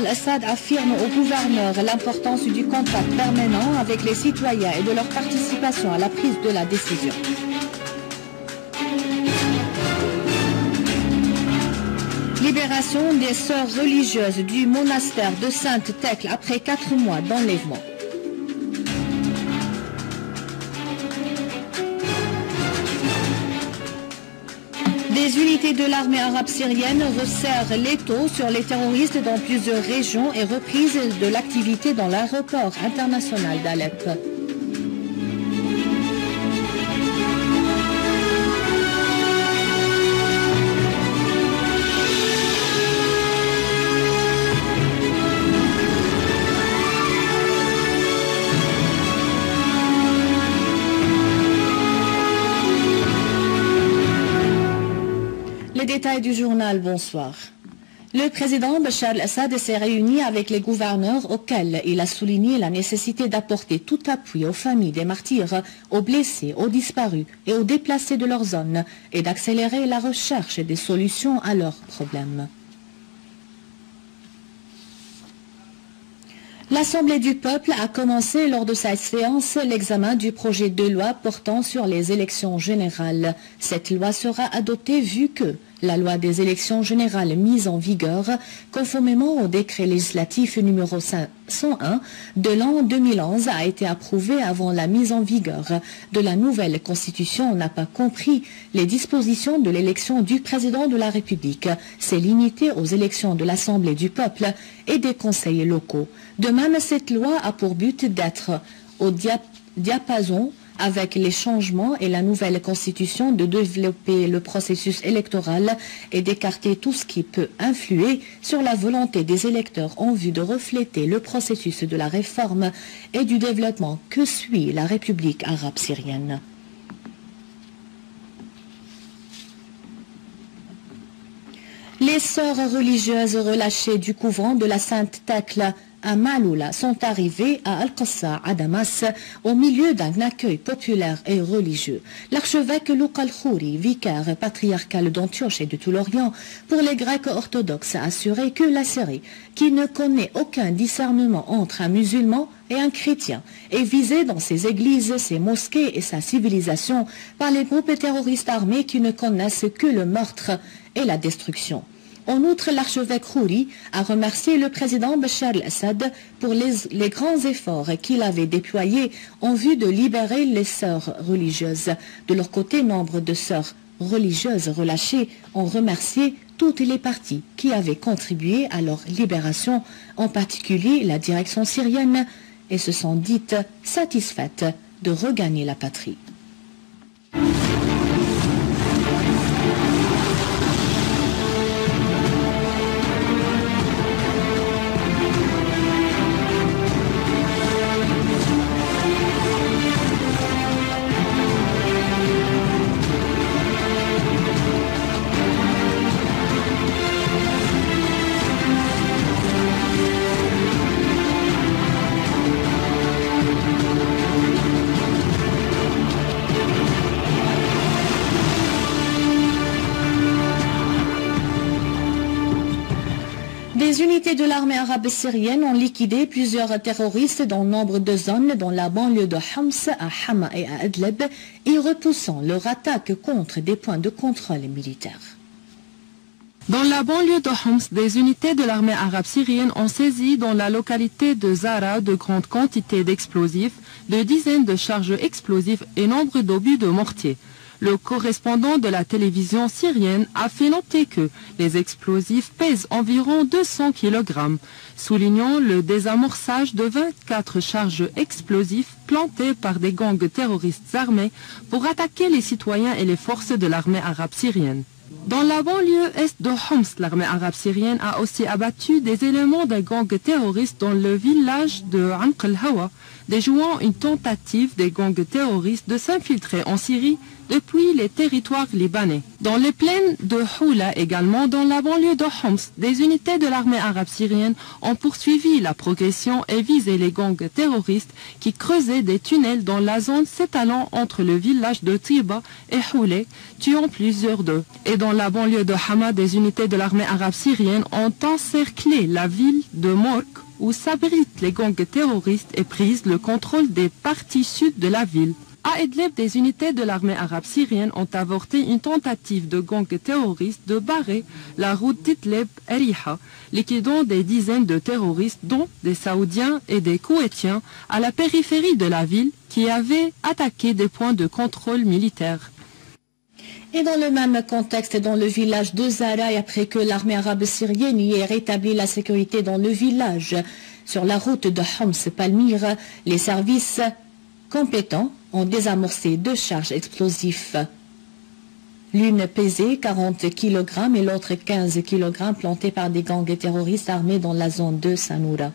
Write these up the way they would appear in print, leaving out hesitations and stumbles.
al-Assad affirme au gouverneur l'importance du contact permanent avec les citoyens et de leur participation à la prise de la décision. Libération des sœurs religieuses du monastère de Sainte-Thècle après 4 mois d'enlèvement. Des unités de l'armée arabe syrienne resserrent l'étau sur les terroristes dans plusieurs régions et reprise de l'activité dans l'aéroport international d'Alep. Les détails du journal, bonsoir. Le président Bachar al-Assad s'est réuni avec les gouverneurs auxquels il a souligné la nécessité d'apporter tout appui aux familles des martyrs, aux blessés, aux disparus et aux déplacés de leur zone et d'accélérer la recherche des solutions à leurs problèmes. L'Assemblée du peuple a commencé lors de sa séance l'examen du projet de loi portant sur les élections générales. Cette loi sera adoptée vu que la loi des élections générales mise en vigueur, conformément au décret législatif numéro 101 de l'an 2011, a été approuvée avant la mise en vigueur de la nouvelle constitution, n'a pas compris les dispositions de l'élection du président de la République. C'est limité aux élections de l'Assemblée du peuple et des conseils locaux. De même, cette loi a pour but d'être au diapason avec les changements et la nouvelle constitution, de développer le processus électoral et d'écarter tout ce qui peut influer sur la volonté des électeurs en vue de refléter le processus de la réforme et du développement que suit la République arabe syrienne. Les sœurs religieuses relâchées du couvent de la Sainte-Thècle à Maloula sont arrivées à Al-Qassa, à Damas, au milieu d'un accueil populaire et religieux. L'archevêque Luqa al-Khouri, vicaire patriarcal d'Antioche et de tout l'Orient, pour les Grecs orthodoxes, a assuré que la Syrie, qui ne connaît aucun discernement entre un musulman et un chrétien, est visée dans ses églises, ses mosquées et sa civilisation par les groupes terroristes armés qui ne connaissent que le meurtre et la destruction. En outre, l'archevêque Khouri a remercié le président Bachar al-Assad pour les grands efforts qu'il avait déployés en vue de libérer les sœurs religieuses. De leur côté, nombre de sœurs religieuses relâchées ont remercié toutes les parties qui avaient contribué à leur libération, en particulier la direction syrienne, et se sont dites satisfaites de regagner la patrie. Les unités de l'armée arabe syrienne ont liquidé plusieurs terroristes dans nombre de zones dans la banlieue de Homs, à Hama et à Adleb, et repoussant leur attaque contre des points de contrôle militaire. Dans la banlieue de Homs, des unités de l'armée arabe syrienne ont saisi dans la localité de Zara de grandes quantités d'explosifs, de dizaines de charges explosives et nombre d'obus de mortier. Le correspondant de la télévision syrienne a fait noter que les explosifs pèsent environ 200 kg, soulignant le désamorçage de 24 charges explosives plantées par des gangs terroristes armés pour attaquer les citoyens et les forces de l'armée arabe syrienne. Dans la banlieue est de Homs, l'armée arabe syrienne a aussi abattu des éléments d'un gang terroriste dans le village de Anq al-Hawa, déjouant une tentative des gangs terroristes de s'infiltrer en Syrie depuis les territoires libanais. Dans les plaines de Houla également, dans la banlieue de Homs, des unités de l'armée arabe syrienne ont poursuivi la progression et visé les gangs terroristes qui creusaient des tunnels dans la zone s'étalant entre le village de Tiba et Houlé, tuant plusieurs d'eux. Et dans la banlieue de Hama, des unités de l'armée arabe syrienne ont encerclé la ville de Mork où s'abritent les gangs terroristes et pris le contrôle des parties sud de la ville. À Idlib, des unités de l'armée arabe syrienne ont avorté une tentative de gangs terroristes de barrer la route d'Idlib-Eriha, liquidant des dizaines de terroristes, dont des Saoudiens et des Koweïtiens, à la périphérie de la ville qui avaient attaqué des points de contrôle militaire. Et dans le même contexte, dans le village de Zara, et après que l'armée arabe syrienne y ait rétabli la sécurité dans le village, sur la route de Homs-Palmyre, les services compétents ont désamorcé 2 charges explosifs. L'une pesait 40 kg et l'autre 15 kg, plantées par des gangs terroristes armés dans la zone de Sanoura.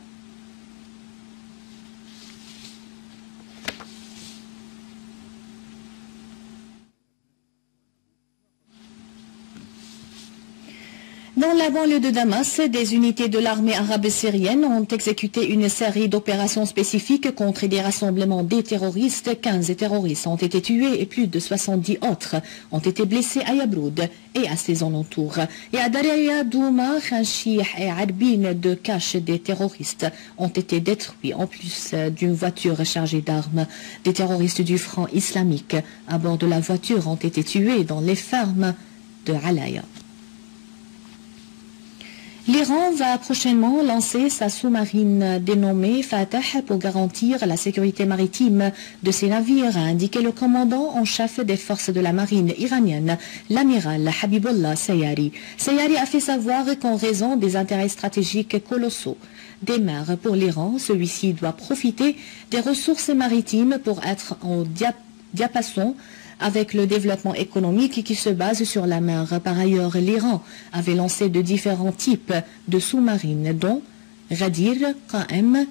Dans la banlieue de Damas, des unités de l'armée arabe syrienne ont exécuté une série d'opérations spécifiques contre des rassemblements des terroristes. 15 terroristes ont été tués et plus de 70 autres ont été blessés à Yabroud et à ses alentours. Et à Daraya, Douma, Khanchih et Arbin, 2 caches des terroristes ont été détruits, en plus d'une voiture chargée d'armes. Des terroristes du Front islamique à bord de la voiture ont été tués dans les fermes de Alaya. L'Iran va prochainement lancer sa sous-marine dénommée Fatah pour garantir la sécurité maritime de ses navires, a indiqué le commandant en chef des forces de la marine iranienne, l'amiral Habibullah Sayari. Sayari a fait savoir qu'en raison des intérêts stratégiques colossaux des mers pour l'Iran, celui-ci doit profiter des ressources maritimes pour être en diapason avec le développement économique qui se base sur la mer. Par ailleurs, l'Iran avait lancé de différents types de sous-marines, dont Ghadir, Qa'em,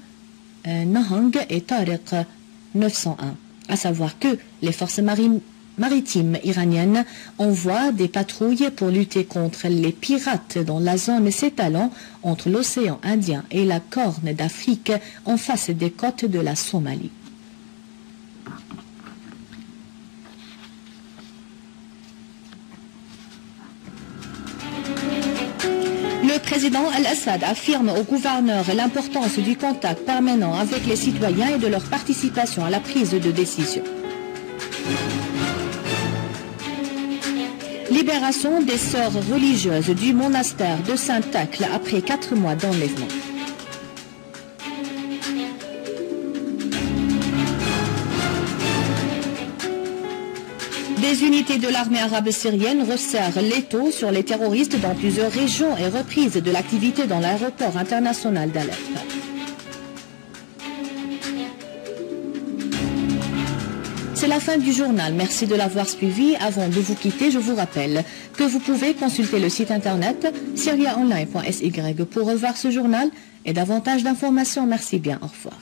Nahang et Tariq 901. À savoir que les forces maritimes iraniennes envoient des patrouilles pour lutter contre les pirates dans la zone s'étalant entre l'océan Indien et la Corne d'Afrique en face des côtes de la Somalie. Le président Al-Assad affirme au gouverneur l'importance du contact permanent avec les citoyens et de leur participation à la prise de décision. Libération des sœurs religieuses du monastère de Saint-Tacle après 4 mois d'enlèvement. Des unités de l'armée arabe syrienne resserrent l'étau sur les terroristes dans plusieurs régions et reprise de l'activité dans l'aéroport international d'Alep. C'est la fin du journal. Merci de l'avoir suivi. Avant de vous quitter, je vous rappelle que vous pouvez consulter le site internet syriaonline.sy pour revoir ce journal et davantage d'informations. Merci bien. Au revoir.